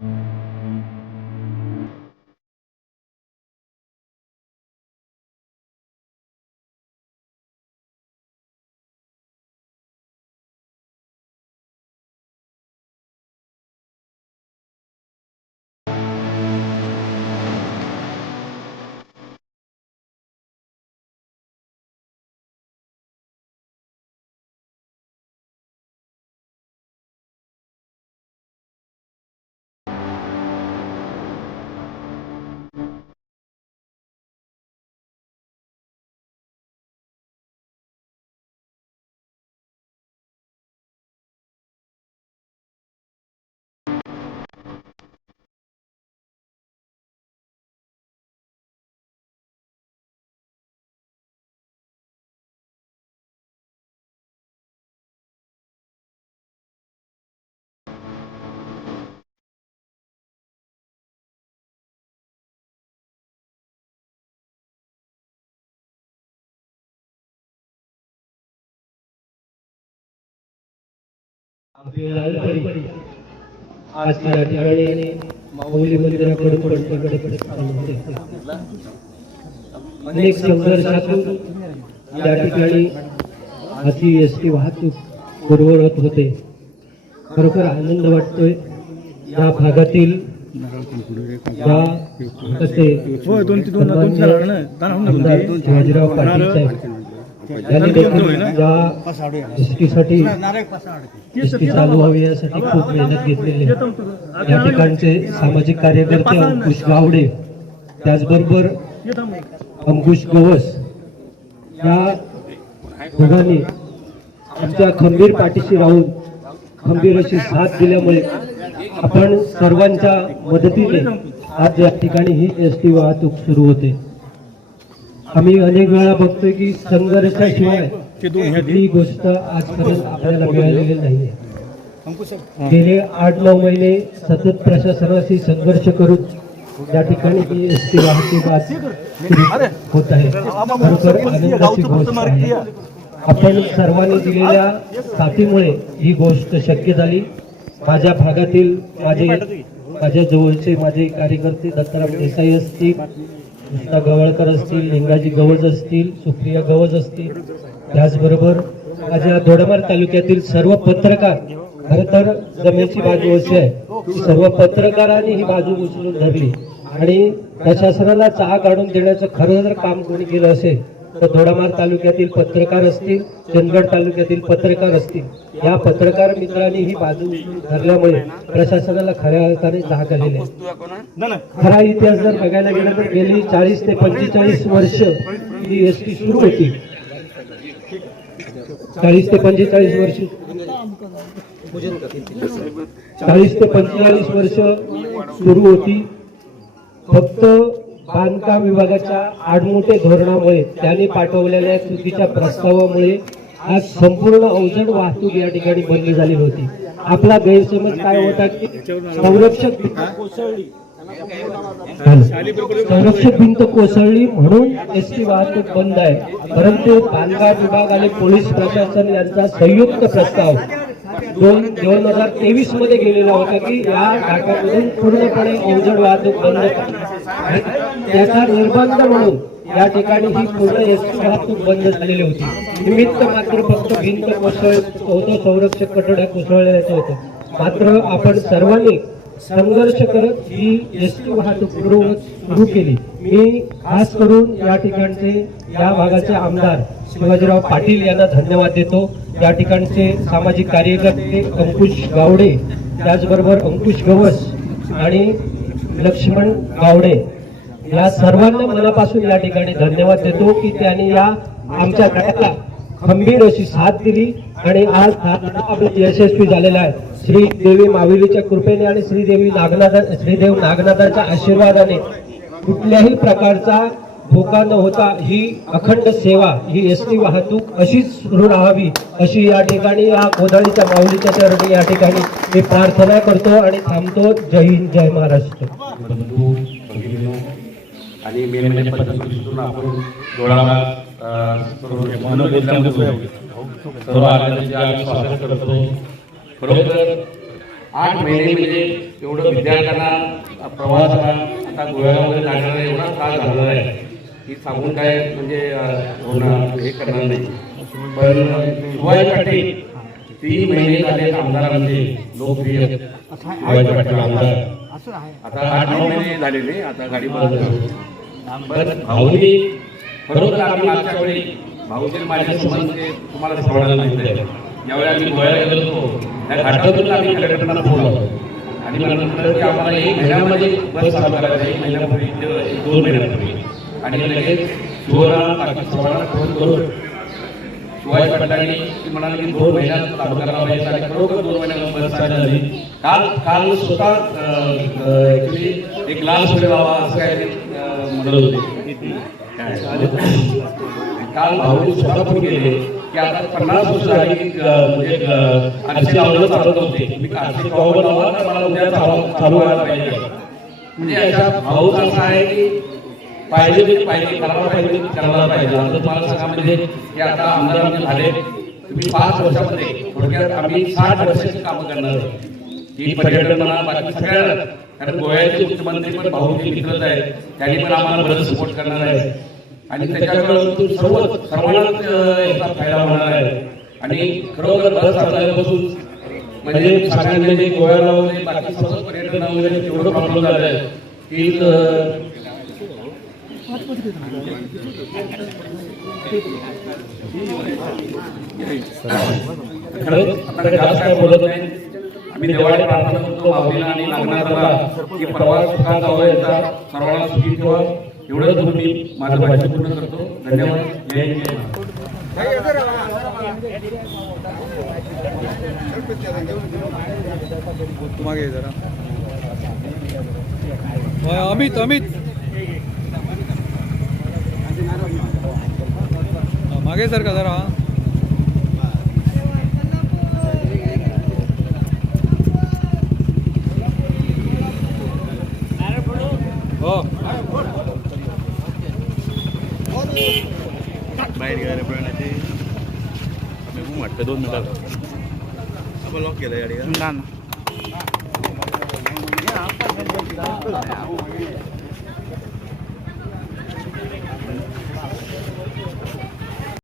Mm-hmm. आज या ठिकाणी माऊली मंदिराकडून पंढरीकडे चालू होते. अनेक संघर्षातून या ठिकाणी अशी एस टी वाहतूक पूर्ववत होते. खरोखर आनंद वाटतोय या भागातील शिवाजीराव पाटील साहेब. या एससाठी एस टी चालू व्हावी यासाठी खूप मेहनत घेतलेली आहे. या ठिकाणचे सामाजिक कार्यकर्ते अंकुश गावडे त्याचबरोबर अंकुश गवस या दोघांनी आमच्या खंबीर पाठीशी राहून खंबीर अशी साथ दिल्यामुळे आपण सर्वांच्या मदतीने आज या ठिकाणी ही एस टी वाहतूक सुरू होते. आम्ही अनेक वेळा बघतोय की संघर्षाशिवाय कुठलीही गोष्ट आजपर्यंत आपल्याला मिळालेली नाहीये. गेले आठ नऊ महिने सतत प्रशासनाशी संघर्ष करून या ठिकाणी ही एस टी वाहतूक होत आहे. खरोखर आनंदाची गोष्ट आहे. आपण सर्वांनी दिलेल्या साथीमुळे ही गोष्ट शक्य झाली. माझ्या भागातील माझे माझ्या जवळचे माझे कार्यकर्ते दत्ताराम देसाई असतील गीता गवळकर असतील लिंगाजी गवज असतील सुप्रिया गवज असतील. त्याचबरोबर माझ्या दोडामार तालुक्यातील सर्व पत्रकार खर तर जमेची बाजू अशी आहे सर्व पत्रकारांनी ही बाजू उचलून धरली. आणि प्रशासनाला चहा काढून देण्याचं खरं जर काम कोणी केलं असेल तर दोडामार तालुक्यातील पत्रकार असतील चंदगड तालुक्यातील पत्रकार असतील या पत्रकार मित्रांनी ही बाजू धरल्यामुळे प्रशासनाला खऱ्या अर्थाने जाग आलेली आहे. खरा इतिहास जर बघायला गेला तर गेली चाळीस ते पंचेचाळीस वर्ष ही एस टी सुरू होती. चाळीस ते पंचेचाळीस वर्ष. चाळीस ते पंचेचाळीस वर्ष सुरू होती. फक्त बांधकाम विभागाच्या आडमोठे धोरणामुळे त्याने पाठवलेल्या चुकीच्या प्रस्तावामुळे आज संपूर्ण अवजड वाहतूक या ठिकाणी बंद झाली होती. आपला गैरसमज काय होता की संरक्षक संरक्षक भिंत कोसळली म्हणून एस टी वाहतूक बंद आहे. परंतु बांधकाम विभाग आणि पोलीस प्रशासन यांचा संयुक्त प्रस्ताव दोन दोन हजार तेवीसमध्ये गेलेला होता की या घाटामधून पूर्णपणे अवजड वाहतूक बंद त्याचा निर्बंध म्हणून या ठिकाणी ही पूर्ण एसटी वाहतूक बंद झालेली होती. निमित्त मात्र फक्त भिंत कोसळ होतं संरक्षक कठड्या कोसळल्याचं होतं. मात्र आपण सर्वांनी संघर्ष करत ही एस टी वाहतूक पूर्ववत सुरू केली. मी खास करून या ठिकाणचे या भागाचे आमदार शिवाजीराव पाटील यांना धन्यवाद देतो. या ठिकाणचे सामाजिक कार्यकर्ते अंकुश गावडे त्याचबरोबर अंकुश गवस आणि लक्ष्मण गावडे. या सर्वांना मनापासून या ठिकाणी धन्यवाद देतो की त्यांनी या आमच्या गटाला खंबीर अशी साथ दिली आणि आज हा आपला यशस्वी झालेला आहे. श्री देवी कृपेने आणि श्रीदेवी नागनाथ श्रीदेव नागनाथांच्या आशीर्वादाने कुठल्याही प्रकारचा धोका न होता ही अखंड सेवा ही एस टी वाहतूक अशीच सुरू राहावी अशी या ठिकाणी या गोदाळीच्या माऊलीच्या चरणी या ठिकाणी मी प्रार्थना करतो आणि थांबतो जय हिंद जय महाराष्ट्र आणि मेन म्हणजे पद्धतीतून आपण सर्व स्वागत करतो खरोखर आठ महिने म्हणजे एवढं विद्यार्थ्यांना प्रवासाला आता गोव्यामध्ये वगैरे जाण्याला एवढा त्रास झालेला आहे. की सांगून काय म्हणजे होणार हे करणार नाही. पण शिवाजी पाटील तीन महिने झाले आमदार लोकप्रिय. शिवाजी पाटील आमदार. आता आठ नऊ महिने झालेले आता गाडी बंद पण भाऊनी खरोखर आम्ही मागच्या वेळी भाऊचे माझ्या संबंध तुम्हाला सर्वांना नाही आहे आम्ही गोव्याला गेलो होतो घाटातून आम्ही कलेक्टरना फोन लावतो आणि मला म्हटलं की आम्हाला एक महिन्यामध्ये बस चालू करायचं एक महिन्यापूर्वी एक दोन महिन्यापूर्वी. आणि लगेच बाकी सर्वांना फोन करून शिवाजी पाटलांनी म्हणाले की दोन महिन्यात चालू करायला पाहिजे आणि खरोखर दोन महिन्यात बस चालू झाली. काल काल स्वतः एक ग्लास वगैरे लावा असं काय म्हणत होते. काल भाऊ स्वतः पण गेले. की आता पन्नास वर्ष झाली म्हणजे आरसे लावलं चालत होते. मी आरसे कवा लावा तर मला उद्या चालू चालू व्हायला पाहिजे. म्हणजे अशा भाऊ असा आहे की पाहिजे करायला पाहिजे ते करायला पाहिजे. आता तुम्हाला सांगा म्हणजे की आता आमदार आमचे झाले. तुम्ही पाच वर्षामध्ये थोडक्यात आम्ही साठ वर्षाची कामं करणार आहे. ही पर्यटन म्हणा बाकी सगळ्या कारण गोव्याचे मुख्यमंत्री पण भाऊचे मित्रच आहेत. त्यांनी पण आम्हाला बरंच सपोर्ट करणार आहे आणि त्याच्याकडून सर्व सर्वांनाच याचा फायदा होणार आहे. आणि खरोखर बस चालल्यापासून म्हणजे सगळ्यांना गोव्याला वगैरे बाकी सर्व पर्यटन वगैरे एवढं प्रॉब्लेम झालं आहे. की खरंच आता जास्त काय बोलत नाही. आम्ही देवाला प्रार्थना करतो आणि नागनाथाला की प्रवास सुखात जावं सर्वांना सुखी ठेवा. एवढंच करून मी माझं भाषण पूर्ण करतो. धन्यवाद. जय हिंद, मागे जरा. होय, अमित अमित. मागे सर का जरा? हो. बाहेर गेले प्रणाचे आम्ही वाटतं दोन मिनिटात आपण लॉक केलं गाडी ना ना